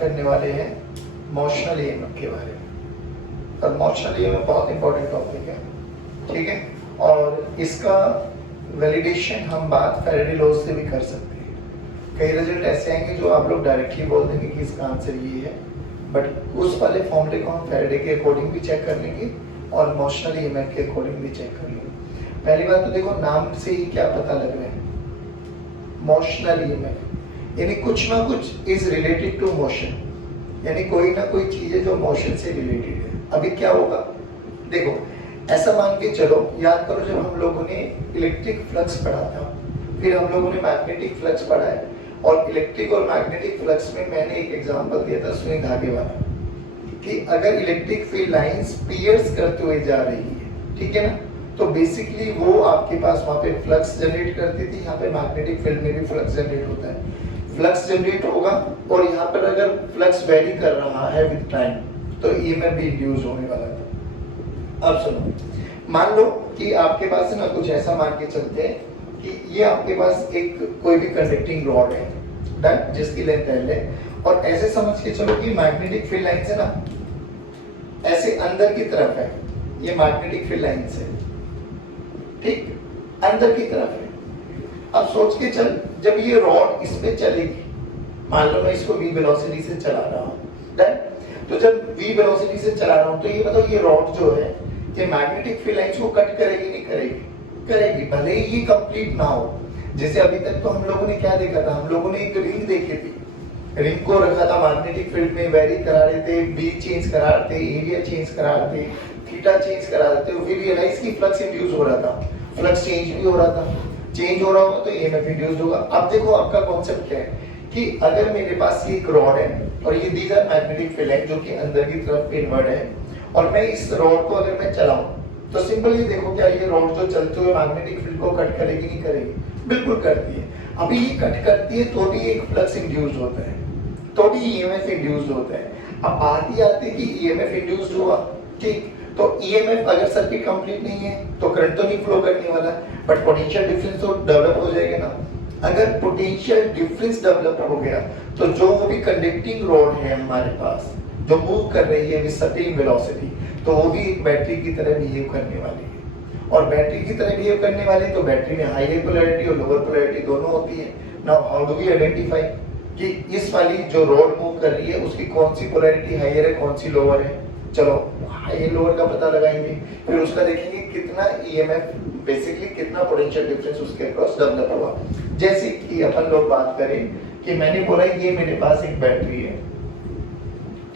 करने वाले हैं मोशनल ईएमएफ के बारे में। और मोशनल ईएमएफ बहुत इंपॉर्टेंट टॉपिक है, ठीक है। और इसका वैलिडेशन हम बात फैराडे लॉ से भी कर सकते हैं। कई रिजल्ट ऐसे आएंगे जो आप लोग डायरेक्टली बोल देंगे कि इसका आंसर ये है, बट उस वाले फॉर्मूले को हम फैराडे के अकॉर्डिंग भी चेक कर लेंगे और मोशनल ईएमएफ के अकॉर्डिंग भी चेक कर लेंगे। पहली बात तो देखो, नाम से ही क्या पता लग रहा है, मोशनल ईएमएफ यानी कुछ ना कुछ इज रिलेटेड टू मोशन, यानी कोई ना कोई चीज है जो मोशन से रिलेटेड है। अभी क्या होगा, देखो ऐसा मान के चलो, याद करो जब हम लोगों ने इलेक्ट्रिक फ्लक्स पढ़ा था, फिर हम लोगों ने मैग्नेटिक फ्लक्स पढ़ा है, और इलेक्ट्रिक और मैग्नेटिक फ्लक्स में मैंने एक एग्जांपल दिया था सुई धागे वाला, कि अगर इलेक्ट्रिक फील्ड लाइंस पियर्स करते हुए जा रही है, ठीक है ना, तो बेसिकली वो आपके पास वहां पे फ्लक्स जनरेट करती थी। यहाँ पे मैग्नेटिक फील्ड में भी फ्लक्स जनरेट होता है, फ्लक्स जनरेट होगा, और यहाँ पर अगर फ्लक्स वेरी कर रहा है विद टाइम तो ईएमएफ भी इंड्यूस होने वाला था। अब सुनो, मान लो कि आपके पास ना कुछ ऐसा मान के चलते हैं कि ये आपके पास एक कोई भी कंडक्टिंग रॉड है, डन, जिसकी लेंथ L है, और ऐसे समझ के चलो कि मैग्नेटिक फील्ड लाइन से ना ऐसे अंदर की तरफ है, ये मैग्नेटिक फील्ड लाइन से, ठीक, अंदर की तरफ है। अब सोच के चल, जब ये रॉड इस पे चलेगी, मान लो मैं इसको v वेलोसिटी से चला रहा हूँ, डन, तो जब v वेलोसिटी से चला रहा हूँ तो ये बताओ ये रॉड जो है ये मैग्नेटिक फील्ड लाइंस को कट करेगी नहीं करेगी? करेगी, भले ही ये कंप्लीट ना हो। जैसे अभी तक तो हम लोगों ने क्या देखा था, हम लोगों ने एक रिंग देखी थी, रिंग को रखा था मैग्नेटिक फील्ड में, वेरी करा रहे थे, बी चेंज करा रहे थे, एरिया चेंज करा रहे थे, थीटा चेंज करा रहे थे, फिर रियलाइज की फ्लक्स इंड्यूस हो रहा था, फ्लक्स चेंज भी हो रहा था, चेंज हो रहा होगा तो ईएमएफ इंड्यूस होगा। अब देखो आपका कॉन्सेप्ट क्या है कि अगर मेरे पास ये एक रॉड है और ये दीज आर मैग्नेटिक फील्ड है जो कि अंदर की तरफ इनवर्ड है, और मैं इस रॉड को अगर मैं चलाऊं तो सिंपल ये देखो, क्या ये रॉड जो चलते हुए मैग्नेटिक फील्ड को कट करेगी नहीं करेगी? बिल्कुल करती है। अभी ये कट करती है तो भी एक फ्लक्स इंड्यूस होता है, तो भी ईएमएफ इंड्यूस होता है। अब बात ही आती है कि ईएमएफ इंड्यूस हुआ, ठीक, तो ईएमएफ अगर सर्किट कंप्लीट नहीं है तो करंट तो नहीं फ्लो करने वाला, बट पोटेंशियल डिफरेंस तो डेवलप हो जाएगा ना। अगर पोटेंशियल डिफरेंस डेवलप हो गया तो जो वो भी कंडक्टिंग रॉड है हमारे पास जो मूव कर रही है विद सर्टेन वेलोसिटी, तो वो भी एक बैटरी की तरह बिहेव करने वाली है। और बैटरी की तरह बिहेव करने वाली तो बैटरी में हायर पोलैरिटी और लोअर पोलैरिटी दोनों होती है। Now how do we identify कि इस वाली जो रॉड मूव कर रही है उसकी कौन सी पोलैरिटी हायर है कौन सी लोअर है? चलो हायर लोअर का पता लगाएंगे, फिर उसका देखेंगे कितना ईएमएफ, बेसिकली कितना पोटेंशियल डिफरेंस उसके अक्रॉस डेवलप हुआ। जैसे कि अपन लोग बात करें कि मैंने बोला ये मेरे पास एक बैटरी है,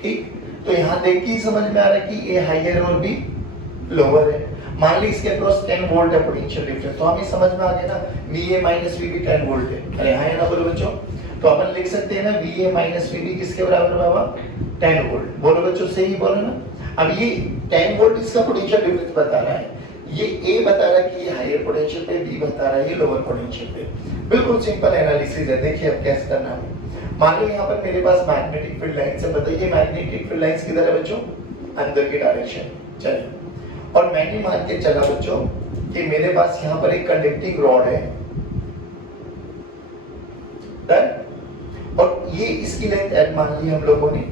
ठीक, तो यहाँ देख के समझ में आ रहा है कि ए हायर और बी लोअर है। मान ली इसके अक्रॉस 10 वोल्ट है पोटेंशियल डिफरेंस, तो हमें समझ में आ गया ना VA माइनस VB 10 वोल्ट है। अरे हाँ है ना, बोलो बच्चों, तो अपन लिख सकते हैं ना VA माइनस VB किसके बराबर बाबा? 10 वोल्ट। बोलो बच्चों, सही बोलो ना। अब ये 10 वोल्ट इसका पोटेंशियल डिफरेंस बता रहा है, ये A बता रहा है कि ये हायर पोटेंशियल पे, B बता रहा है ये लोअर पोटेंशियल पे। बिल्कुल सिंपल एनालिसिस है। देखिए अब कैसे करना है। मान लो यहाँ पर मेरे पास मैग्नेटिक फील्ड लाइंस है, बताइए मैग्नेटिक फील्ड लाइंस किधर है बच्चों? अंदर की डायरेक्शन। चलिए, और मैंने मान के चला बच्चों कि मेरे पास यहाँ पर एक कंडक्टिंग रॉड है, और ये इसकी लेंथ L मान ली हम लोगों ने,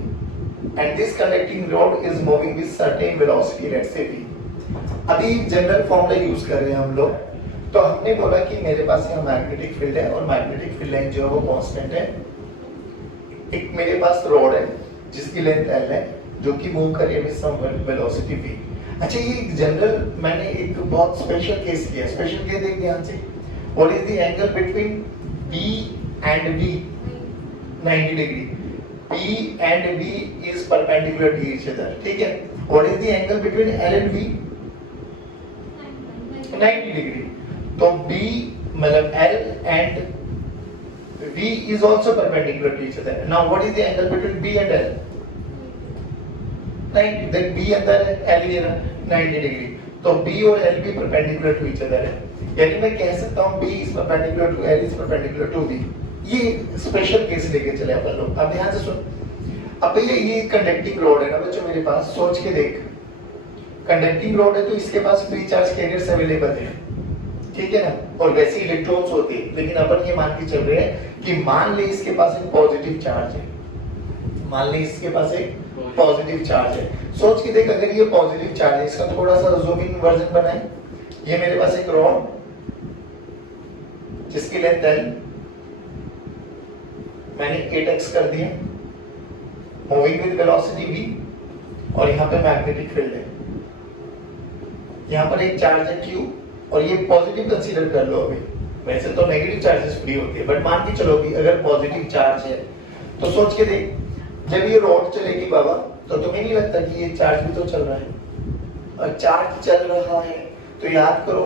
and this conducting rod is moving with certain velocity, let's say v। अभी जनरल फॉर्मूला यूज कर रहे हैं हम लोग, तो हमने बोला कि मेरे पास यहाँ मैग्नेटिक फील्ड है और मैग्नेटिक फील्ड लाइन जो है वो कांस्टेंट है। एक मेरे पास रॉड है जिसकी लेंथ L है जो कि मूव कर रही है विद सम वेलोसिटी v। अच्छा, ये जनरल मैंने एक बहुत स्पेशल केस लिया। स्पेशल केस देख ध्यान से, what is the angle between P and V? 90 degree. P and V is perpendicular to each other, ठीक है। What is the angle between L and V? 90 degree. तो B मतलब L and V is also perpendicular to each other. Now what is the angle between B and L? 90. Then B अंदर है, L ये 90 degree. तो B और L भी perpendicular to each other है। यानी मैं कह सकता हूँ B is perpendicular to L is perpendicular to V। ये स्पेशल केस लेके चले अपन लोग। अब ध्यान से सुन। अब भैया ये कंडक्टिंग रॉड है ना बच्चों मेरे पास, सोच के देख। कंडक्टिंग रॉड है तो इसके पास फ्री चार्ज कैरियर्स अवेलेबल है, ठीक है ना, और वैसे इलेक्ट्रॉन्स होते हैं। लेकिन अपन ये मान के चल रहे हैं कि मान ले इसके पास एक पॉजिटिव चार्ज है, मान ली इसके पास एक पॉजिटिव चार्ज है। सोच के देख, अगर ये पॉजिटिव चार्ज है, इसका थोड़ा सा जूम इन वर्जन बनाए। ये मेरे पास एक रॉड जिसकी लेंथ L, मैंने 8x कर दिया, मूविंग विद वेलोसिटी v, और यहाँ पे मैग्नेटिक फील्ड है। यहाँ पर एक चार्ज है Q, और ये पॉजिटिव कंसीडर कर लो। अभी वैसे तो नेगेटिव चार्जेस फ्री होती है, बट मान के चलो कि अगर पॉजिटिव चार्ज है तो सोच के देख, जब ये रॉड चलेगी बाबा, तो तुम्हें नहीं लगता कि ये चार्ज भी तो चल रहा है? और चार्ज चल रहा है तो याद करो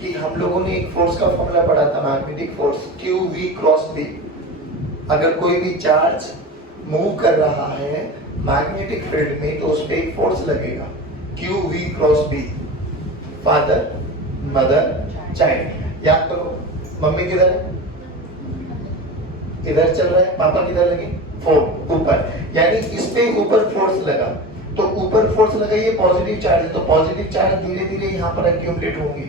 कि हम लोगों ने एक फोर्स का फॉर्मूला पढ़ा था, magnetic force QV cross B। अगर कोई भी चार्ज मूव कर रहा है मैग्नेटिक फील्ड में तो उस पे एक फोर्स लगेगा, QV cross B। Father, mother, child. याद करो, मम्मी किधर है? इधर चल रहा है, पापा किधर लगे? फोर्स ऊपर, यानी इस पे ऊपर फोर्स लगा, तो ऊपर फोर्स लगा, ये पॉजिटिव चार्ज है, तो पॉजिटिव चार्ज धीरे धीरे यहाँ पर एक्यूमुलेट होंगे।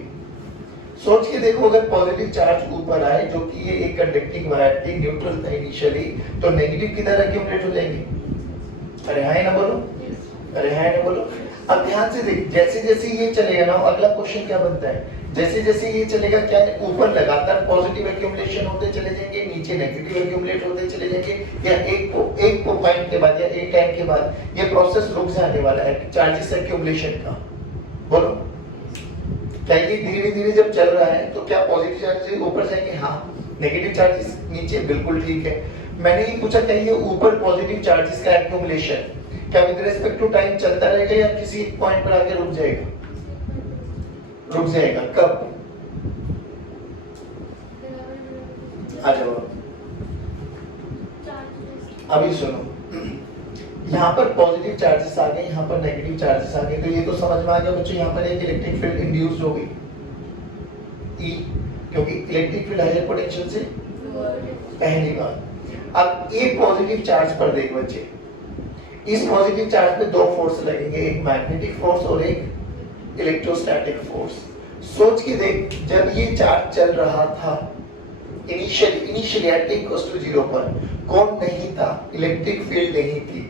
सोच के देखो, अगर पॉजिटिव चार्ज ऊपर आए, जो कि ये एक कंडक्टिंग वायर थी, न्यूट्रल था इनिशियली, तो नेगेटिव किधर एक्यूमुलेट हो जाएंगे? अरे हाँ ना बोलो, अरे हाँ ना बोलो। अब ध्यान से देख, जैसे जैसे ये चलेगा ना, अगला क्वेश्चन क्या बनता है, जैसे जैसे ये चलेगा, क्या ऊपर लगातार पॉजिटिव एक्यूमुलेशन होते चले जाएंगे, नीचे नेगेटिव एक्यूमुलेट होते चले जाएंगे, या एक पॉइंट के बाद या एक टाइम के बाद ये प्रोसेस रुक जाने वाला है चार्जेस एक्यूमुलेशन का? बोलो, क्या ये धीरे धीरे जब चल रहा है तो क्या पॉजिटिव चार्जेस ऊपर जाएंगे? हाँ। नेगेटिव चार्जेस नीचे, बिल्कुल ठीक है। मैंने ये पूछा, क्या ये ऊपर पॉजिटिव चार्जेस का एक्यूमुलेशन क्या विद रिस्पेक्ट टू टाइम चलता रहेगा या किसी एक पॉइंट पर आके रुक जाएगा? रुक जाएगा। कब? आ जाओ, अभी सुनो, यहाँ पर पॉजिटिव चार्जेस आ गए, यहाँ पर नेगेटिव चार्जेस आ गए, तो ये तो समझ में आ गया बच्चों, यहाँ पर एक इलेक्ट्रिक फील्ड इंड्यूस्ड हो गई E, क्योंकि इलेक्ट्रिक फील्ड हायर पोटेंशियल से पहली बार। अब एक पॉजिटिव चार्ज पर देख बच्चे, इस पॉजिटिव चार्ज पे दो फोर्स लगेंगे, एक मैग्नेटिक फोर्स और एक इलेक्ट्रोस्टैटिक फोर्स। सोच के देख, जब ये चार्ज चल रहा था इनिशियली एट इक्वल्स टू 0 पर, कौन नहीं था? इलेक्ट्रिक फील्ड नहीं थी।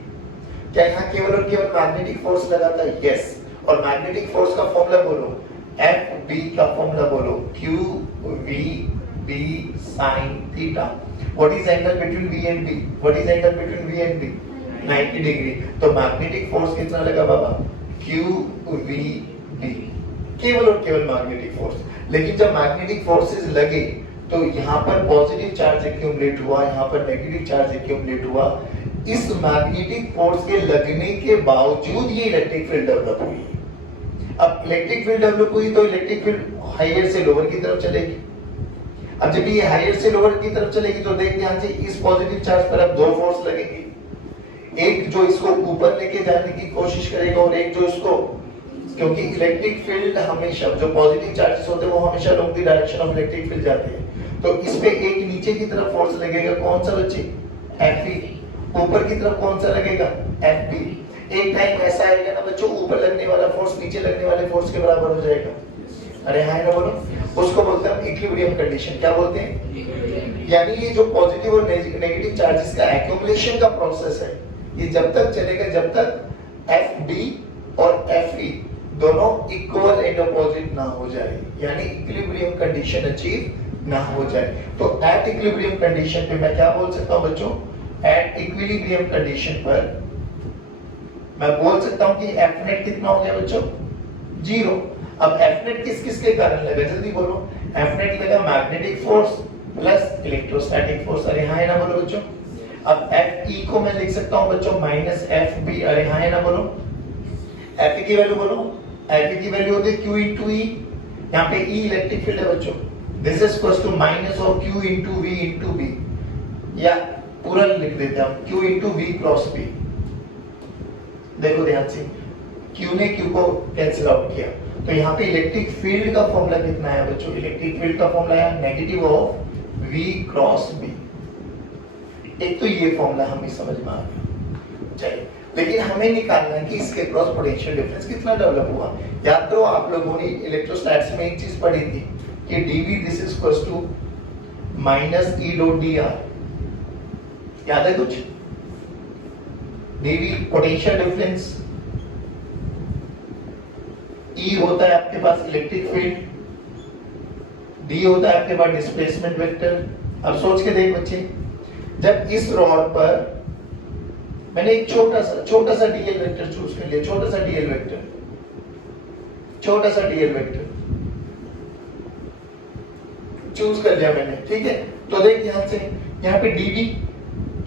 क्या यहाँ केवल और केवल मैग्नेटिक फोर्स लगा था? यस। और मैग्नेटिक फोर्स का फॉर्मूला बोलो, FB का फॉर्मूला बोलो, QVB sin theta. What is angle between V and B? What is angle between V and B? 90 degree. तो मैग्नेटिक फोर्स कितना लगा बाबा? QVB, केवल और केवल मैग्नेटिक फोर्स। लेकिन जब मैग्नेटिक फोर्सेस लगे तो यहाँ पर पॉजिटिव चार्ज एक्यूमुलेट हुआ, यहाँ पर नेगेटिव चार्ज एक्यूमुलेट हुआ। इस मैग्नेटिक फोर्स के लगने के बावजूद ये इलेक्ट्रिक फील्ड डेवलप हुई। अब इलेक्ट्रिक फील्ड डेवलप हुई तो इलेक्ट्रिक फील्ड हायर से लोअर की तरफ चलेगी। अब जब ये हायर से लोअर की तरफ चलेगी तो देख ध्यान से, इस पॉजिटिव चार्ज पर अब दो फोर्स लगेंगे, एक जो इसको ऊपर लेके जाने की कोशिश करेगा और एक जो इसको, क्योंकि इलेक्ट्रिक फील्ड हमेशा, जो पॉजिटिव चार्जेस होते हैं वो हमेशा long the direction of electric field जाते हैं, तो इस पे एक नीचे की तरफ फोर्स लगेगा, कौन सा बच्चे? Fe। ऊपर की तरफ कौन सा लगेगा? Fb। एक टाइम ऐसा आएगा ना बच्चों, ऊपर लगने वाला फोर्स नीचे लगने वाले फोर्स के बराबर हो जाएगा। अरे हाँ ना बोलो, उसको बोलते हैं इक्विलिब्रियम कंडीशन। क्या बोलते हैं? यानी ये जो पॉजिटिव और नेगेटिव चार्जेस का एक्यूमुलेशन का प्रोसेस है, ये जब तक चलेगा जब तक Fb और Fe दोनों इक्वल एंड अपोजिट ना हो जाए, यानी इक्विलिब्रियम कंडीशन अचीव ना हो जाए। तो एट इक्विलिब्रियम कंडीशन पे मैं क्या बोल सकता हूं बच्चों? एट इक्विलिब्रियम कंडीशन पर मैं बोल सकता हूं कि F नेट कितना हो गया बच्चों? 0। अब F नेट किस किस के कारण लगा, जल्दी बोलो। F नेट लगा magnetic force plus electrostatic force. अरे हाँ ना बोलो बच्चों। अब Fe को मैं लिख सकता हूं बच्चों माइनस Fb। अरे हाँ ना बोलो। Fe की वैल्यू बोलो, Fe की वैल्यू होती है Q into E, यहाँ पे E इलेक्ट्रिक फील्ड है बच्चों, this is equal to minus of Q into V into B, या पूरा लिख देते हैं हम Q into V cross B। देखो ध्यान से, Q ने Q को कैंसिल आउट किया, तो यहाँ पे इलेक्ट्रिक फील्ड का फॉर्मूला कितना है बच्चों? इलेक्ट्रिक फील्ड का फॉर्मूला है negative of V cross B। एक तो ये फॉर्मूला हमें समझ में आ गया, चलिए, लेकिन हमें निकालना है कि इसके क्रॉस पोटेंशियल डिफरेंस कितना डेवलप हुआ। याद करो आप लोगों ने इलेक्ट्रोस्टैटिक्स में एक चीज पढ़ी थी कि dV this is equals to minus E dot dr, याद है कुछ? dV पोटेंशियल डिफरेंस, E होता है आपके पास इलेक्ट्रिक फील्ड, D होता है आपके पास डिस्प्लेसमेंट वेक्टर। अब सोच के देख बच्चे, जब इस रॉड पर मैंने एक छोटा सा dl वेक्टर चूज कर लिया, छोटा सा dl वेक्टर चूज कर लिया मैंने, ठीक है। तो देख ध्यान से, यहाँ पे dv,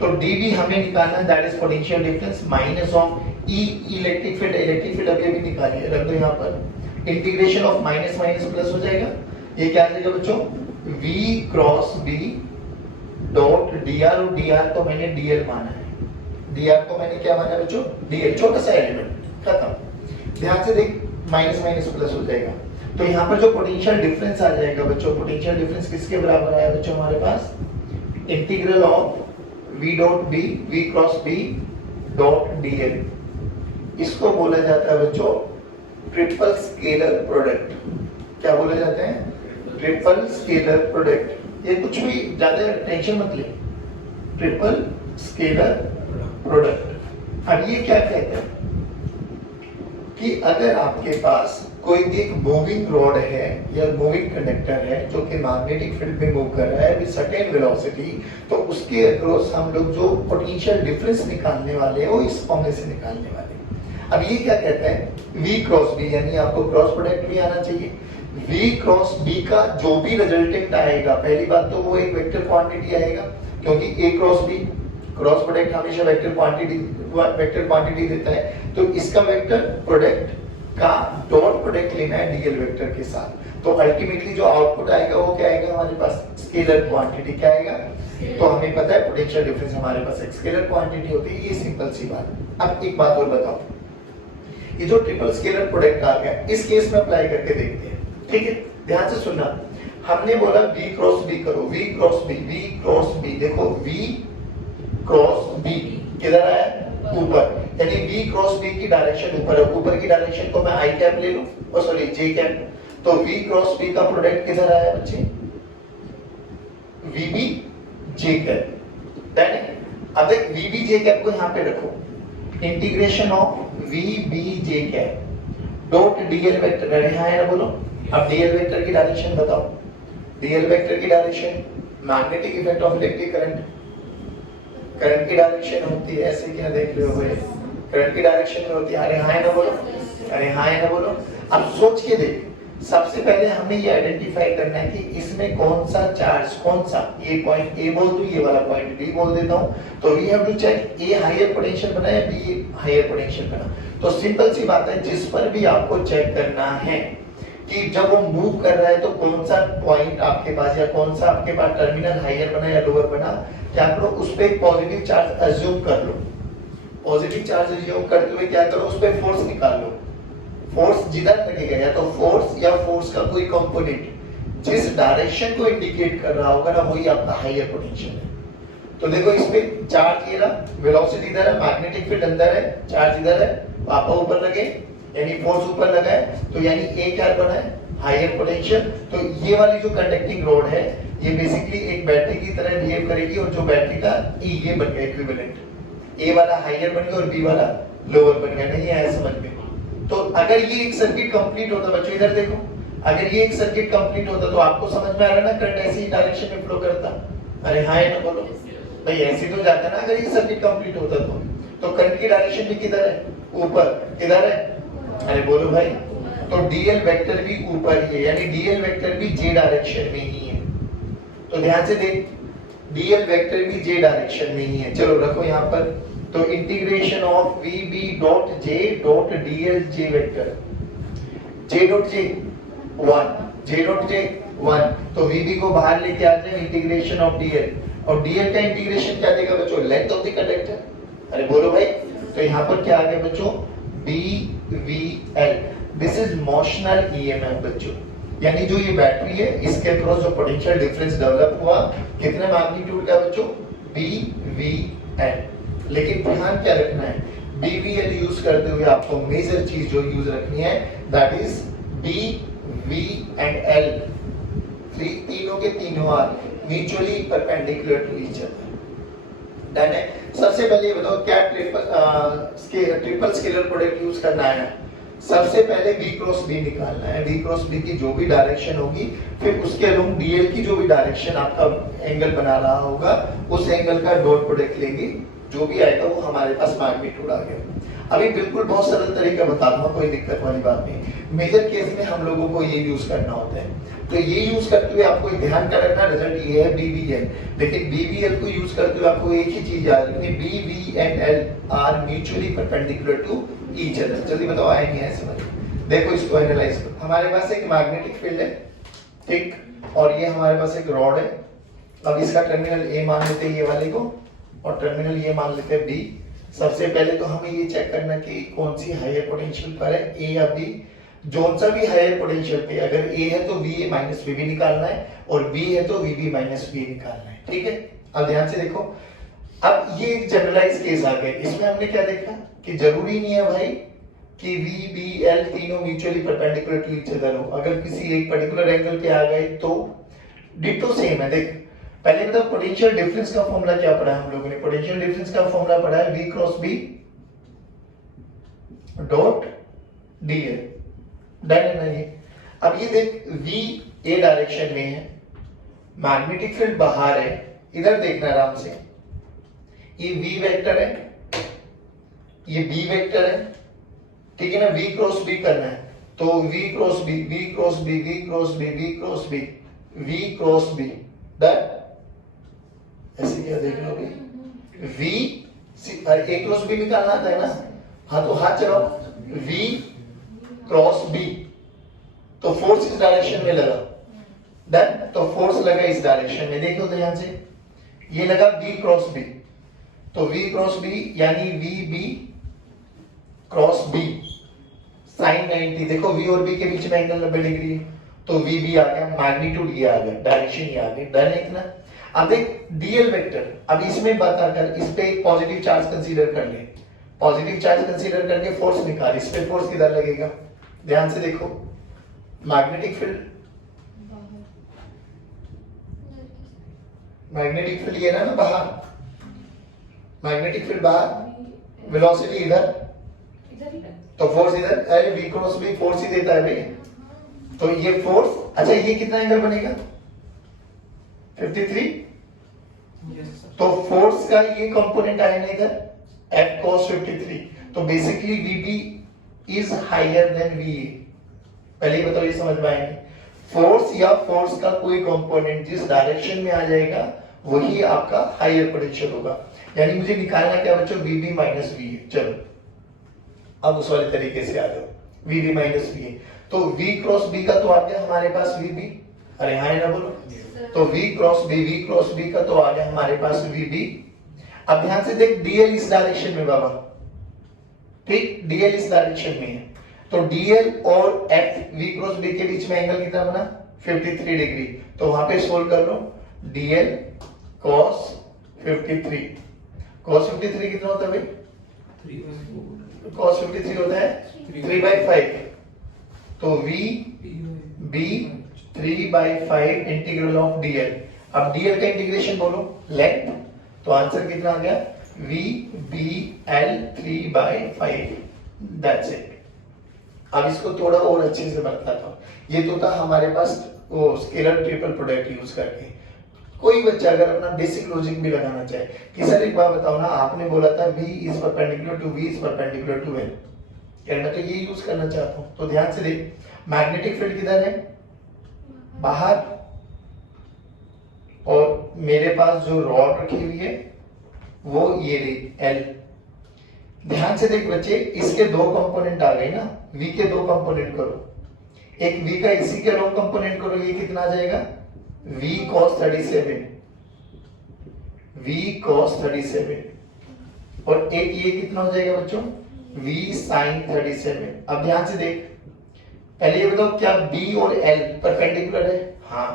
तो dv हमें निकालना है, that is potential difference minus of E electric field अभी भी निकालिए, रख दो यहाँ पर। Integration of minus minus plus हो जाएगा, ये क्या आ जाएगा बच्चों, v cross b dot dr, और dr को मैंने dl माना है, dr को मैंने क्या माना है बच्चों, dl, छोटा सा एलिमेंट, खत्म। ध्यान से देख, माइनस माइनस प्लस हो जाएगा, तो यहाँ पर जो पोटेंशियल डिफरेंस आ जाएगा बच्चों, पोटेंशियल डिफरेंस किसके बराबर आया बच्चों हमारे पास, integral of v dot b, v cross b dot dl, इसको बोला जाता है बच्चों ट्रिपल स्केलर प्रोडक्ट। क्या बोला जाता है, ट्रिपल स्केलर प्रोडक्ट। ये कुछ भी ज्यादा टेंशन मत ले, ट्रिपल स्केलर प्रोडक्ट। अब ये क्या कहते हैं कि अगर आपके पास कोई एक मूविंग रॉड है या मूविंग कंडक्टर है जो कि मैग्नेटिक फील्ड में मूव कर रहा है विद सर्टेन वेलोसिटी, तो उसके अक्रॉस हम लोग जो पोटेंशियल डिफरेंस निकालने वाले हैं वो इस फॉर्मूले से निकालने वाले हैं। अब ये क्या कहता है, v क्रॉस b, यानी आपको क्रॉस प्रोडक्ट भी आना चाहिए। v क्रॉस b का जो भी रिजल्टेंट आएगा, पहली बात तो वो एक वेक्टर क्वांटिटी आएगा, क्योंकि a cross b cross product हमेशा वेक्टर क्वांटिटी देता है, तो इसका वेक्टर प्रोडक्ट का डॉट प्रोडक्ट लेना है डीएल वेक्टर के साथ। तो अल्टीमेटली जो आउटपुट आएगा वो क्या आएगा हमारे पास, स्केलर क्वांटिटी। क्या आएगा, तो हमें पता है पोटेंशियल डिफरेंस हमारे पास एक स्केलर क्वांटिटी होती है, ये सिंपल सी बात। अब एक बात और बताओ, ये जो ट्रिपल स्केलर प्रोडक्ट आ गया, इस केस में अप्लाई करके देखते हैं, ठीक है। ध्यान से सुनना, हमने बोला v क्रॉस b करो, v क्रॉस b, देखो v क्रॉस b किधर आया, ऊपर, यानी v क्रॉस b की डायरेक्शन ऊपर है, ऊपर की डायरेक्शन को मैं i कैप ले लूं, और सॉरी j कैप, तो v क्रॉस b का प्रोडक्ट किधर आया बच्चे, vb j कैप। अब देख vb j कैप को यहाँ पे रखो, integration of vb j cap dot dl vector, यहाँ है ना, बोलो। अब dl वेक्टर की डायरेक्शन बताओ, dl वेक्टर की direction magnetic effect of electric current की डायरेक्शन होती है, ऐसे क्या देख रहे हो भाई, करंट की डायरेक्शन में होती है, अरे हाँ है ना बोलो, अरे हाँ है ना बोलो। अब सोच के देख, सबसे पहले हमें ये आइडेंटिफाई करना है कि इसमें कौन सा चार्ज, कौन सा, ये पॉइंट ए बोल दूं, ये वाला पॉइंट बी बोल देता हूं, तो we have to check a higher potential बना या बी हायर पोटेंशियल बना। तो सिंपल सी बात है, जिस पर भी आपको चेक करना है कि जब वो मूव कर रहा है तो कौन सा पॉइंट आपके पास या कौन सा आपके पास टर्मिनल हायर बना या लोअर बना, क्या करो उस पे एक पॉजिटिव चार्ज अज्यूम कर लो, पॉजिटिव चार्ज अज्यूम करते हुए क्या करो उस पे फोर्स निकाल लो, फोर्स जिधर लगेगा या तो फोर्स या फोर्स का कोई कंपोनेंट जिस डायरेक्शन को इंडिकेट कर रहा होगा ना, वही आपका हायर पोटेंशियल है। तो देखो इस पे चार्ज ये रहा, वेलोसिटी इधर है, मैग्नेटिक फील्ड अंदर है, चार्ज इधर है, पापा ऊपर लगे यानी फोर्स ऊपर लगा है, तो यानी ए क्या बना है, हायर पोटेंशियल। तो ये वाली जो कंडक्टिंग रोड है ये बेसिकली एक बैटरी की तरह बिहेव करेगी, और जो बैटरी का ई ये बन गया इक्विवेलेंट, ए वाला हायर बन गया और बी वाला लोअर बन गया, नहीं आया समझ में। तो अगर ये एक सर्किट कंप्लीट होता, बच्चों इधर देखो, अगर ये एक सर्किट कंप्लीट होता तो आपको समझ में आ रहा है ना, करंट ऐसी ही डायरेक्शन में फ्लो करता, अरे हाँ है ना बोलो भाई, ऐसे तो जाता ना अगर ये सर्किट कंप्लीट होता तो करंट की डायरेक्शन भी किधर है, ऊपर, किधर है, अरे बोलो भाई, तो डीएल वेक्टर भी ऊपर ही है, यानी डीएल वेक्टर भी जे डायरेक्शन में ही है। तो ध्यान से देख, डीएल वेक्टर भी जे डायरेक्शन में ही है। चलो रखो यहाँ पर, तो integration of vb dot j dot dl j vector, j dot j 1, j dot j 1, तो vb को बाहर लेके आ जाए, इंटीग्रेशन ऑफ dl, और dl का इंटीग्रेशन क्या देगा बच्चों, लेंथ ऑफ द कंडक्टर, अरे बोलो भाई, तो यहाँ पर क्या आ गया बच्चों, bvl, this is motional EMF बच्चों, यानी जो ये बैटरी है इसके अक्रॉस जो पोटेंशियल डिफरेंस डेवलप हुआ, कितने मैग्नीट्यूड का बच्चों, bvl। लेकिन ध्यान क्या रखना है, BVL यूज करते हुए आपको मेजर चीज जो यूज रखनी है, that is B, V and L, तीनों के तीनों are mutually perpendicular to each other. Done है। सबसे पहले ये बताओ क्या ट्रिपल स्केलर प्रोडक्ट यूज करना है। सबसे पहले v क्रॉस b निकालना है। v क्रॉस b की जो भी डायरेक्शन होगी, फिर उसके अलोंग dl की जो भी डायरेक्शन आपका एंगल बना रहा होगा, उस एंगल का डॉट प्रोडक्ट लेंगे, जो भी आएगा वो हमारे पास मैग्नीट्यूड आ गया। अभी बिल्कुल बहुत सरल तरीका बता दूंगा, कोई दिक्कत वाली बात नहीं। मेजर केस में हम लोगों को ये यूज करना होता है, तो ये यूज करते हुए आपको ध्यान का रखना रिजल्ट ये है BVL, लेकिन BVL को यूज करते हुए आपको एक ही चीज याद रखनी, BV and L are mutually perpendicular to each other. जल्दी बताओ आएंगे है समझ। देखो इसको एनालाइज करो। हमारे पास एक मैग्नेटिक फील्ड है, ठीक, और ये हमारे पास एक रॉड है। अब इसका टर्मिनल A मान लेते हैं ये वाले को, और टर्मिनल ये मान लेते हैं B। सबसे पहले तो हमें ये चेक करना कि कौन सी हायर पोटेंशियल पर है, A या B। जोन सा भी हायर पोटेंशियल पे, अगर A है तो VA माइनस VB निकालना है, और B है तो VB माइनस VA निकालना है, ठीक है। अब ध्यान से देखो, अब ये एक जनरलाइज केस आ गया। इसमें हमने क्या देखा कि जरूरी नहीं है भाई कि VBL तीनों mutually perpendicular to each other हो। अगर किसी एक पर्टिकुलर एंगल पे आ गए तो डिटो सेम है। देख पहले मतलब पोटेंशियल डिफरेंस का फॉर्मूला क्या पढ़ा है हम लोगों ने? पोटेंशियल डिफरेंस का फॉर्मूला पढ़ा है V cross B dot dl। Done है ना ये? अब ये देख V A डायरेक्शन में है, मैग्नेटिक फील्ड बाहर है, इधर देखना आराम से, ये V वेक्टर है, ये B वेक्टर है, ठीक है ना। V क्रॉस B करना है तो V cross B, V cross B, V cross B, V cross B, V cross B, done. ऐसे क्या देख लोगे? V A क्रॉस B निकालना आता है ना, हाँ तो हाथ चलाओ, V क्रॉस B, तो फोर्स इस डायरेक्शन में लगा, डन। तो फोर्स लगा इस डायरेक्शन में, देखो ध्यान से, ये लगा V क्रॉस B, तो V क्रॉस B यानी VB क्रॉस B साइन 90। देखो V और B के बीच में एंगल 90 डिग्री है, तो VB आ गया, मैग्नीट्यूड ये आ गया, डायरेक्शन ये आ गई, डन है इतना। अब देख DL वेक्टर, अब इसमें बता कर इस पे एक पॉजिटिव चार्ज कंसीडर कर ले, पॉजिटिव चार्ज कंसीडर करके फोर्स निकाल, इस पे फोर्स किधर लगेगा? ध्यान से देखो, मैग्नेटिक फील्ड, मैग्नेटिक फील्ड ये ना बाहर, मैग्नेटिक फील्ड बाहर, वेलोसिटी इधर, तो फोर्स इधर। अरे V क्रॉस B फोर्स ही देता है भाई, तो ये फोर्स, अच्छा ये कितना एंगल बनेगा? 53। तो फोर्स का ये कंपोनेंट आया ना इधर, F cos 53, तो basically VB is higher than VA। पहले बताओ ये समझ में आएंगे, फोर्स या फोर्स का कोई कंपोनेंट जिस डायरेक्शन में आ जाएगा वही आपका हायर पोटेंशियल होगा। यानी मुझे निकालना क्या बच्चों? VB minus VA। चलो अब उस वाले तरीके से आ जाओ, VB माइनस VA, तो V क्रॉस B का तो आ गया हमारे पास VB, अरे हाँ ना बोलो, तो V क्रॉस B का तो आ गया हमारे पास VB। अब ध्यान से देख DL इस डायरेक्शन में बाबा, ठीक, DL इस डायरेक्शन में है, तो DL और F V क्रॉस B के बीच में एंगल कितना बना? 53 डिग्री। तो वहां पे सोल्व कर लो, DL cos 53, cos 53 कितना होता है भाई? cos 53 होता है 3/5, तो VB 3/5 इंटीग्रल ऑफ DL। अब DL का इंटीग्रेशन बोलो, लेंथ, तो आंसर कितना आ गया? VBL 3/5, that's it. अब इसको थोड़ा और अच्छे से बताता हूँ। ये तो था हमारे पास वो स्केलर ट्रिपल प्रोडक्ट यूज करके। कोई बच्चा अगर अपना बेसिक लॉजिक भी लगाना चाहे कि सर एक बार बताओ ना, आपने बोला था V is perpendicular to V is perpendicular to L, यार मैं तो ये यूज करना चाहता हूँ। तो ध्यान से देख, मैग्नेटिक फील्ड किधर है? बाहर, और मेरे पास जो रॉड रखी हुई है वो ये रही L। ध्यान से देख बच्चे, इसके दो कंपोनेंट आ गए ना, V के दो कंपोनेंट करो, एक V का इसी के दो कंपोनेंट करो, ये कितना आ जाएगा? V cos 37, V cos 37, और एक ये कितना हो जाएगा बच्चों? V sin 37। अब ध्यान से देख, पहले ये बताओ क्या B और L परपेंडिकुलर है? हाँ।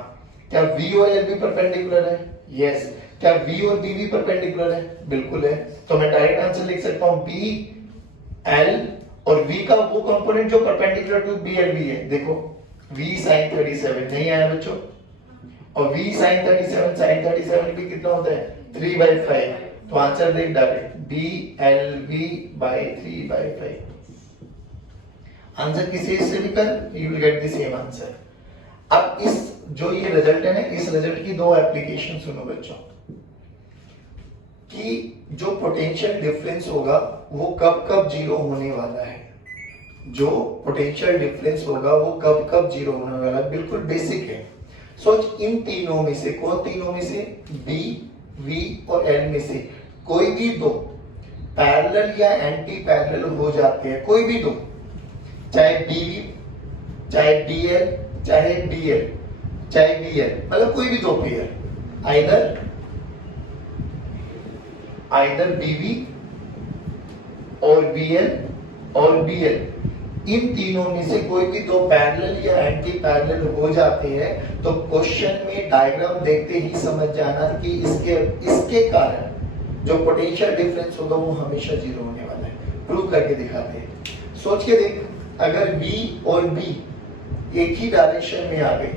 क्या V और L भी परपेंडिकुलर है? यस। क्या V और B भी परपेंडिकुलर है? बिल्कुल है। तो मैं डायरेक्ट आंसर लिख सकता हूं B L, और V का वो कंपोनेंट जो परपेंडिकुलर टू BL भी है, देखो V sin 37 नहीं आया बच्चों, और V sin 37 भी कितना होता है? 3/5, तो आंसर देख direct B L V by 3/5। Answer किसी से भी कर, you will get the same answer. अब इस जो ये रिजल्ट है ना, इस रिजल्ट की दो एप्लीकेशन सुनो बच्चों, कि जो पोटेंशियल डिफरेंस होगा वो कब कब जीरो होने वाला है। जो पोटेंशियल डिफरेंस होगा वो कब कब जीरो होने वाला है, बिल्कुल बेसिक है। सोच इन तीनों में से, कौन तीनों में से, बी वी और एल में से कोई भी दो पैरेलल या एंटी पैरेलल हो जाते हैं, कोई भी दो, चाहे बीवी, चाहे डीएल, चाहे डीएल, चाहे बीएल, मतलब कोई भी दो पेयर, आइदर बीवी और बीएल और बीएल, इन तीनों में से कोई भी दो पैरेलल या एंटी पैरेलल हो जाते हैं तो क्वेश्चन में डायग्राम देखते ही समझ जाना कि इसके कारण जो पोटेंशियल डिफरेंस होगा वो हमेशा जीरो होने वाला है। प्रूव करके दिखाते हैं। सोच के देख, अगर B और B एक ही डायरेक्शन में आ गए,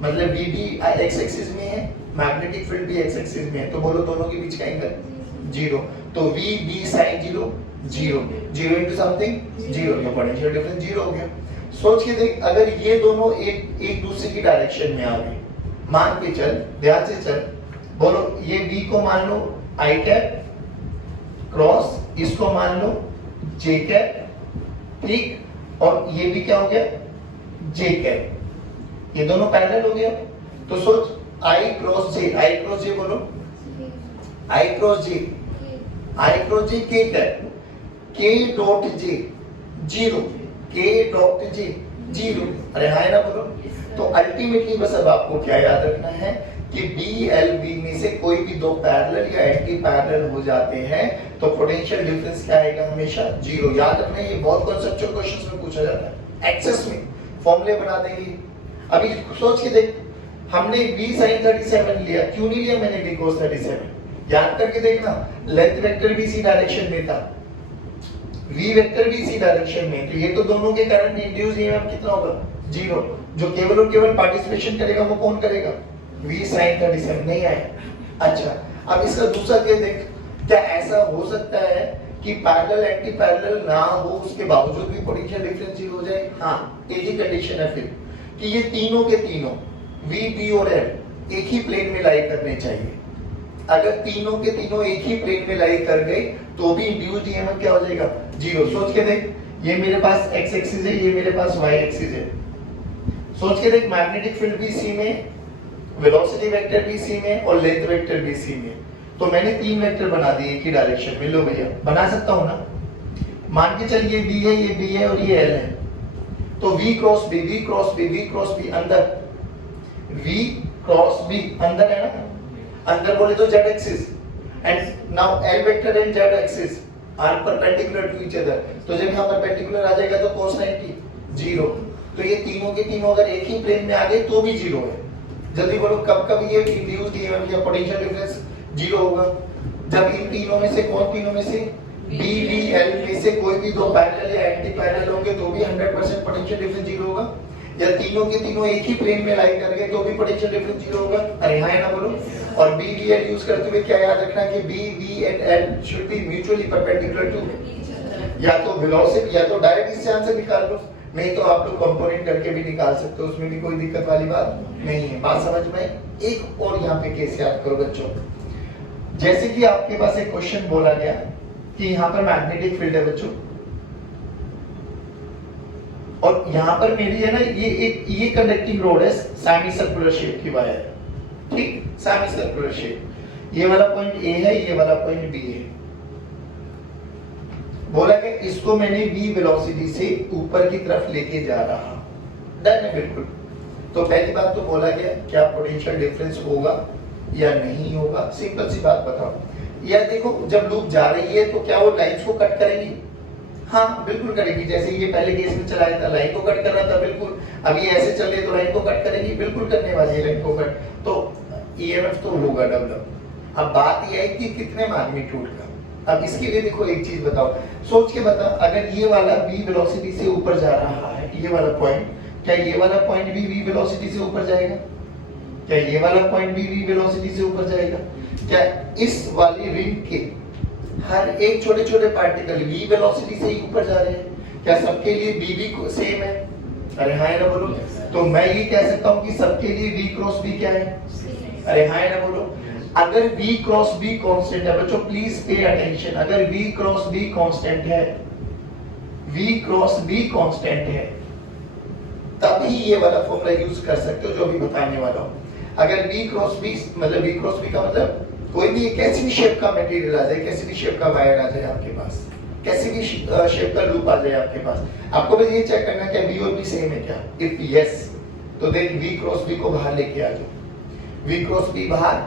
मतलब B भी एक्स एक्सिस में है, मैग्नेटिक फील्ड भी एक्स एक्सिस में है, तो बोलो दोनों के बीच का एंगल जीरो, तो V B sin zero, zero, zero into something zero, तो पोटेंशियल डिफरेंस जीरो हो गया। सोच के देख, अगर ये दोनों एक दूसरे की डायरेक्शन में आ गए, मान के चल, ध्यान से चल, बोलो ये B को मान लो आई कैप क्रॉस, इसको मान लो जे कैप, ठीक, और ये भी क्या हो गया, जे कैप, ये दोनों पैरेलल हो गया। तो सोच आई क्रॉस जे बोलो, आई क्रॉस जे के कैप, के डॉट जे जीरो, के डॉट जे जीरो, अरे हाय ना बोलो। तो अल्टीमेटली बस अब आपको क्या याद रखना है कि बी एल बी में से कोई भी दो पैरेलल या एंटी पैरेलल हो जाते हैं तो पोटेंशियल डिफरेंस क्या आएगा, हमेशा जीरो। याद रखना, ये बहुत कॉन्सेप्चुअल क्वेश्चंस में पूछा जाता है, एक्सेस में फॉर्मूले बना देंगे। अभी सोच के देख, हमने b sin 37 लिया, क्यों नहीं लिया मैंने b cos 37? याद करके देखना, लेंथ वेक्टर भी इसी डायरेक्शन में था, v वेक्टर भी इसी डायरेक्शन में, तो ये तो दोनों के कारण इंड्यूस ईएमएफ कितना होगा, जीरो। जो केवल और केवल पार्टिसिपेशन करेगा वो कौन करेगा, v sin 37 नहीं आया। अच्छा, अब इसका दूसरा केस देख, क्या ऐसा हो सकता है कि पैरेलल एंटी पैरेलल ना हो उसके बावजूद भी पोटेंशियल डिफरेंस जीरो हो जाए? हाँ, एक ही कंडीशन है फिर, कि ये तीनों के तीनों v b और l एक ही प्लेन में लाई करने चाहिए। अगर तीनों के तीनों एक ही प्लेन में लाई कर गए तो भी इंड्यूस्ड ईएमएफ क्या हो जाएगा, जीरो। सोच के देख, ये मेरे पास x एक्सिस है, ये मेरे पास y एक्सिस है। सोच के देख, मैग्नेटिक फील्ड भी इसी में, वेलोसिटी वेक्टर भी इसी में और लेंथ वेक्टर भी इसी में, तो मैंने तीन वेक्टर बना दिए एक ही डायरेक्शन में। लो भैया, बना सकता हूं ना, मान के चल ये b है, ये b है और ये l है, तो v cross b, v cross b, v cross b अंदर, v क्रॉस b अंदर है ना, अंदर बोले तो z axis, and now l vector and z axis are perpendicular to each other, तो जब यहाँ परपेंडिकुलर आ जाएगा तो cos 90 जीरो। तो ये तीनों के तीनों अगर एक ही प्लेन में आ गए तो भी जीरो है। जल्दी बोलो, कब कब ये इंड्यूस्ड ईएमएफ या पोटेंशियल डिफरेंस जीरो होगा, जब इन तीनों में से, कौन तीनों में से, बी वी एल में से कोई भी दो पैरेलल या एंटी पैरेलल होंगे तो भी 100% पोटेंशियल डिफरेंस जीरो होगा, या तीनों के तीनों एक ही प्लेन में लाई कर गए तो भी पोटेंशियल डिफरेंस जीरो होगा। अरे हाँ ना बोलो। और बी वी एल यूज करते हुए क्या याद रखना कि B V and L should be mutually perpendicular to, या तो वेलोसिटी, या तो डायरेक्ट इससे आंसर निकाल लो, नहीं तो आप लोग कंपोनेंट करके भी निकाल सकते हो, उसमें भी कोई दिक्कत वाली बात नहीं है। बात समझ में? एक और यहाँ पे केस याद करो बच्चों, जैसे कि आपके पास एक क्वेश्चन बोला गया कि यहाँ पर मैग्नेटिक फील्ड है बच्चों, और यहाँ पर मेरी है ना ये कंडक्टिंग रोड है, सेमी सर्कुलर शेप की वायर, ठीक, सेमी सर्कुलर शेप, ये वाला पॉइंट ए है, ये वाला पॉइंट बी है। बोला कि इसको मैंने v वेलोसिटी से ऊपर की तरफ लेके जा रहा, डन है बिल्कुल। तो पहली बात तो बोला गया क्या पोटेंशियल डिफरेंस होगा या नहीं होगा, सिंपल सी बात बताओ। या देखो, जब लूप जा रही है तो क्या वो लाइंस को कट करेगी? हाँ बिल्कुल करेगी, जैसे ये पहले केस में चलाया था लाइन को कट कर रहा था, बिल्कुल। अभी ऐसे चल रही है तो लाइन को कट करेगी, बिल्कुल करने वाली है लाइन को कट, तो ईएमएफ तो होगा डेवलप। अब बात यह है कि कितने मैग्नीट्यूड का। अब इसके लिए देखो एक चीज बताओ, सोच के बता, अगर ये वाला v वेलोसिटी से ऊपर जा रहा है, ये वाला पॉइंट, क्या ये वाला पॉइंट भी v वेलोसिटी से ऊपर जाएगा? क्या ये वाला पॉइंट भी v वेलोसिटी से ऊपर जाएगा? क्या इस वाली रिंग के हर एक छोटे छोटे पार्टिकल v वेलोसिटी से ही ऊपर जा रहे हैं? क्या सबके लिए v भी सेम है? अरे हाँ है ना बोलो। तो मैं ये कह सकता हूँ कि सबके लिए v क्रॉस b क्या है? अरे हाँ है ना बोलो। अगर v क्रॉस b कांस्टेंट है बच्चों, प्लीज पे अटेंशन, अगर v क्रॉस b कांस्टेंट है, v क्रॉस b कांस्टेंट है, तभी ये वाला फॉर्मूला यूज कर सकते हो जो भी बताने वाला हूँ। अगर v क्रॉस b मतलब v क्रॉस b का मतलब कोई भी कैसी भी शेप का मटेरियल आ जाए, कैसी भी शेप का वायर आ जाए आपके पास, कैसी भी शेप का लूप आ जाए आपके पास, आपको बस ये चेक करना है क्या v और b सेम है क्या? इफ यस तो देख v क्रॉस b को बाहर लेके आ जाओ, v क्रॉस b बाहर,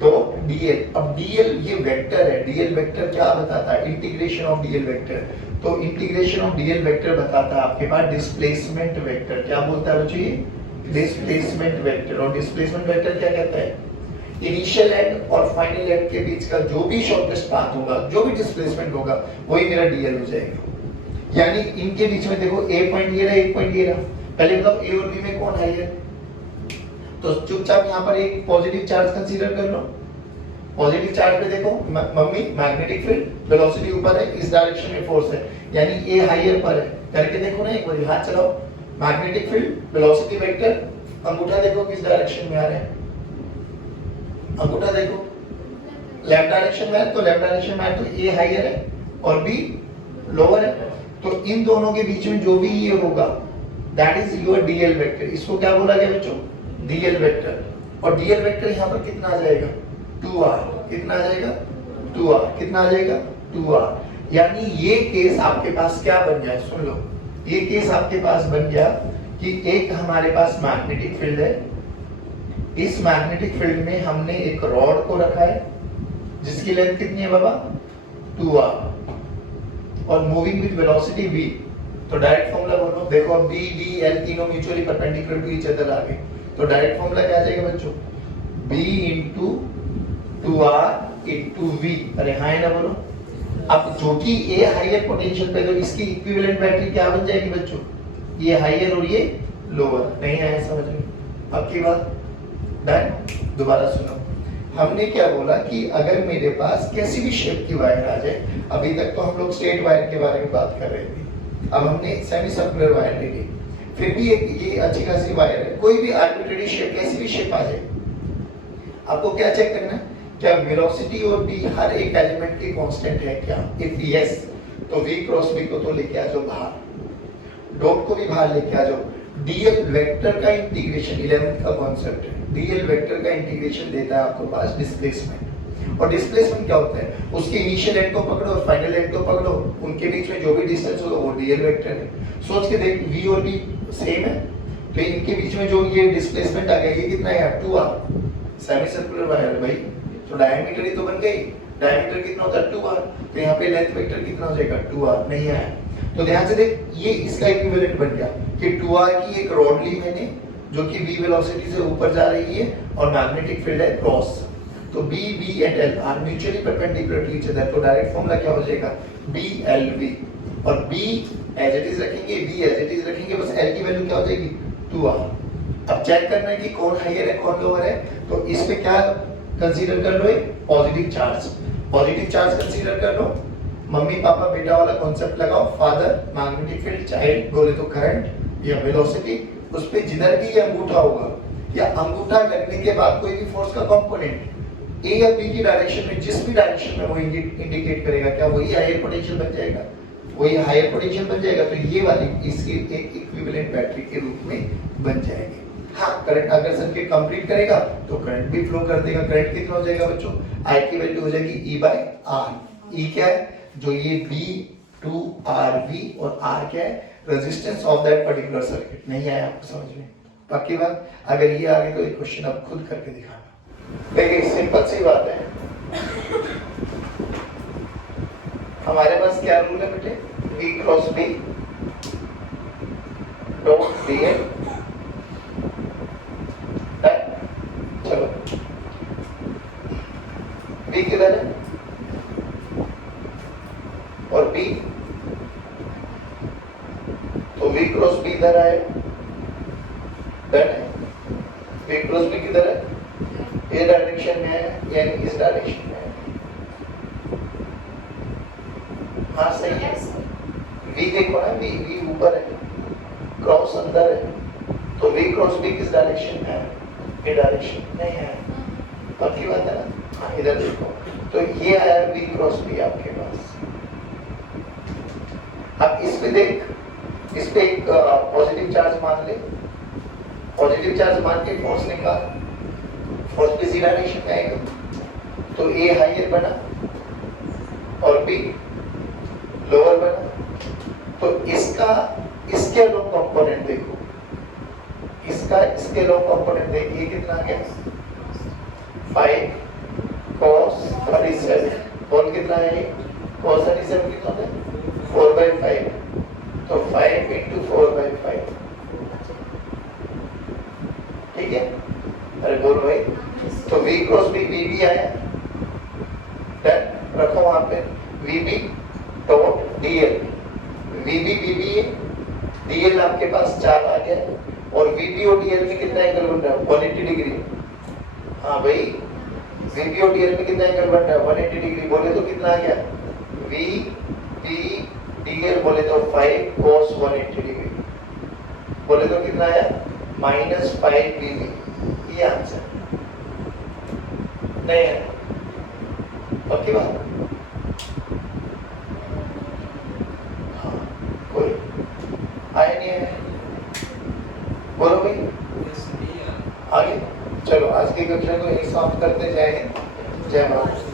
डॉट dl। अब dl ये वेक्टर है, dl वेक्टर क्या बताता है? Integration of dl vector. तो इंटीग्रेशन ऑफ dl वेक्टर बताता है आपके पास डिस्प्लेसमेंट वेक्टर। क्या बोलता है बच्चों? ये डिस्प्लेसमेंट वेक्टर। और डिस्प्लेसमेंट वेक्टर क्या कहता है? इनिशियल एंड और फाइनल एंड के बीच का जो भी शॉर्टेस्ट पाथ होगा, जो भी डिस्प्लेसमेंट होगा, वही मेरा dl हो जाएगा। यानी इनके बीच में देखो a पॉइंट ये रहा, एक पॉइंट ये रहा, पहले बताओ a और b में कौन है ये? तो चुपचाप यहाँ पर एक पॉजिटिव चार्ज कंसीडर कर लो। पॉजिटिव चार्ज पे देखो मम्मी मैग्नेटिक फील्ड, वेलोसिटी ऊपर है, इस डायरेक्शन में फोर्स है, यानी ए हायर पर है। करके देखो ना एक बार, हाथ चलाओ, मैग्नेटिक फील्ड, वेलोसिटी वेक्टर, अंगूठा देखो किस डायरेक्शन में आ रहा है, अंगूठा देखो लेफ्ट डायरेक्शन में है, तो लेफ्ट डायरेक्शन में है तो ए हायर है और बी लोअर है। तो इन दोनों के बीच में जो भी ये होगा that is your DL vector. इसको क्या बोला गया बच्चों? DL vector. और डीएल वेक्टर यहाँ पर कितना आ जाएगा? 2r। कितना आ जाएगा? 2r। कितना आ जाएगा? 2r। यानी ये केस आपके पास क्या बन गया? सुन लो, ये केस आपके पास बन गया कि एक हमारे पास मैग्नेटिक फील्ड है, इस मैग्नेटिक फील्ड में हमने एक रॉड को रखा है जिसकी लेंथ कितनी है बाबा? 2r और मूविंग विद वेलोसिटी v। तो डायरेक्ट फॉर्मूला बोलो, देखो अब b d l तीनों mutually perpendicular to each other आ गए, तो डायरेक्ट फॉर्मूला क्या आ जाएगा बच्चों? b into 2r into v। अरे हाँ है ना बोलो। अब जो कि a हायर पोटेंशियल पे, तो इसकी इक्विवेलेंट बैटरी क्या बन जाएगी बच्चों? ये हायर और ये लोअर। नहीं आया समझ में? अब की बात डन। दोबारा सुनो, हमने क्या बोला कि अगर मेरे पास कैसी भी शेप की वायर आ जाए, अभी तक तो हम लोग स्ट्रेट वायर के बारे में बात कर रहे थे, अब हमने सेमी सर्कुलर वायर ले ली, फिर भी एक ये अच्छी खासी वायर है, कोई भी आर्बिट्रेरी शेप, कैसी भी शेप आ जाए, आपको क्या चेक करना है? क्या वेलोसिटी और b हर एक एलिमेंट के कांस्टेंट है क्या? इफ यस तो v क्रॉस b को तो लेके आ जाओ बाहर, डॉट को भी बाहर लेके आ जाओ। dl वेक्टर का इंटीग्रेशन 11th का कॉन्सेप्ट है, dl वेक्टर का इंटीग्रेशन देता है आपको पास डिस्प्लेसमेंट। और डिस्प्लेसमेंट क्या होता है? उसके इनिशियल एंड को पकड़ो और फाइनल एंड को पकड़ो, उनके बीच में जो भी डिस्टेंस होगा वो dl वेक्टर है। सोच के देख, v और b सेम है, तो इनके बीच में जो ये डिस्प्लेसमेंट आ गया, ये कितना है? 2r। सेमी सर्कुलर वायर भाई, तो डायमीटर ही तो बन गई, डायमीटर कितना होता है? 2r। तो यहाँ पे लेंथ वेक्टर कितना हो जाएगा? 2r। नहीं आया तो ध्यान से देख, ये इसका इक्विवेलेंट बन गया कि 2r की एक रॉड ली मैंने जो कि v वेलोसिटी से ऊपर जा रही है और मैग्नेटिक फील्ड है क्रॉस, तो b v and l are mutually perpendicular to each other. तो डायरेक्ट फॉर्मूला क्या हो जाएगा? b l v। और b एज इट इज रखेंगे, b एज इट इज रखेंगे, बस l की वैल्यू क्या हो जाएगी? 2r। अब चेक करना है कि कौन हायर है कौन लोअर है, तो इस पे क्या कंसीडर कर लो? एक positive charge, positive charge consider कर लो। मम्मी पापा बेटा वाला कॉन्सेप्ट लगाओ, फादर मैग्नेटिक फील्ड, चाइल्ड बोले तो करंट या वेलोसिटी, उस पे जिधर भी ये अंगूठा होगा या अंगूठा लगने के बाद कोई भी फोर्स का कंपोनेंट ए या बी की डायरेक्शन में, जिस भी डायरेक्शन में वो इंडिकेट करेगा, क्या वही हायर पोटेंशियल बन जाएगा? वही हायर पोटेंशियल बन जाएगा। तो ये वाली इसकी एक इक्विवेलेंट बैटरी के रूप में बन जाएगी। हाँ, करंट अगर सर्किट कंप्लीट करेगा तो करंट भी फ्लो कर देगा। करंट कितना हो जाएगा बच्चों? आई की वैल्यू हो जाएगी E by R। E क्या है? जो ये V to RV और R क्या है? Resistance of that particular circuit. नहीं आया आपको समझ में? पक्की बात? अगर ये आ गई तो ये क्वेश्चन आप खुद करके दिखाना। देखिए सिंपल सी बात है, हमारे पास क्या रूल है बेटे? V cross B dot dl। चलो B किधर है और B, तो V क्रॉस B इधर आए, डन है। V क्रॉस बी किधर है? ये डायरेक्शन में है यानी इस डायरेक्शन में है। हाँ सही है। वी देखो ना, वी वी ऊपर है, क्रॉस अंदर है, तो वी क्रॉस बी किस डायरेक्शन में है? ये डायरेक्शन नहीं है, पक्की बात है ना? हाँ इधर देखो, तो ये आया वी क्रॉस बी आपके पास। अब इस पे देख, इस पे एक पॉजिटिव चार्ज मान ले, पॉजिटिव चार्ज मान के फोर्स निकाल, फोर्स भी इसी डायरेक्शन में आएगा, तो ए हाइयर बना और बी लोअर बना। तो इसका स्केल ऑफ कंपोनेंट देखो, इसका स्केल ऑफ कंपोनेंट देखिए कितना आ गया? 5 cos 37 और कितना है? cos 37 कितना है? 4/5, तो 5 into 4/5, ठीक है? अरे बोल भाई, तो V क्रॉस B VB आया, डन, रखो वहां पे VB dot DL, VB VB है, DL आपके पास 4 आ गया, और VB और DL में कितना एंगल बन रहा है? 180 डिग्री। हाँ भाई, VB और DL में कितना एंगल बन रहा है? 180 डिग्री। बोले तो कितना आ गया? VB DL बोले तो 5 cos 180 डिग्री, बोले तो कितना आया? -5 VB। ये आंसर नहीं है, पक्की बात? हाँ, कोई आया नहीं है? बोलो भाई आगे। चलो आज की कक्षा को यही समाप्त करते, जय हिंद जय भारत।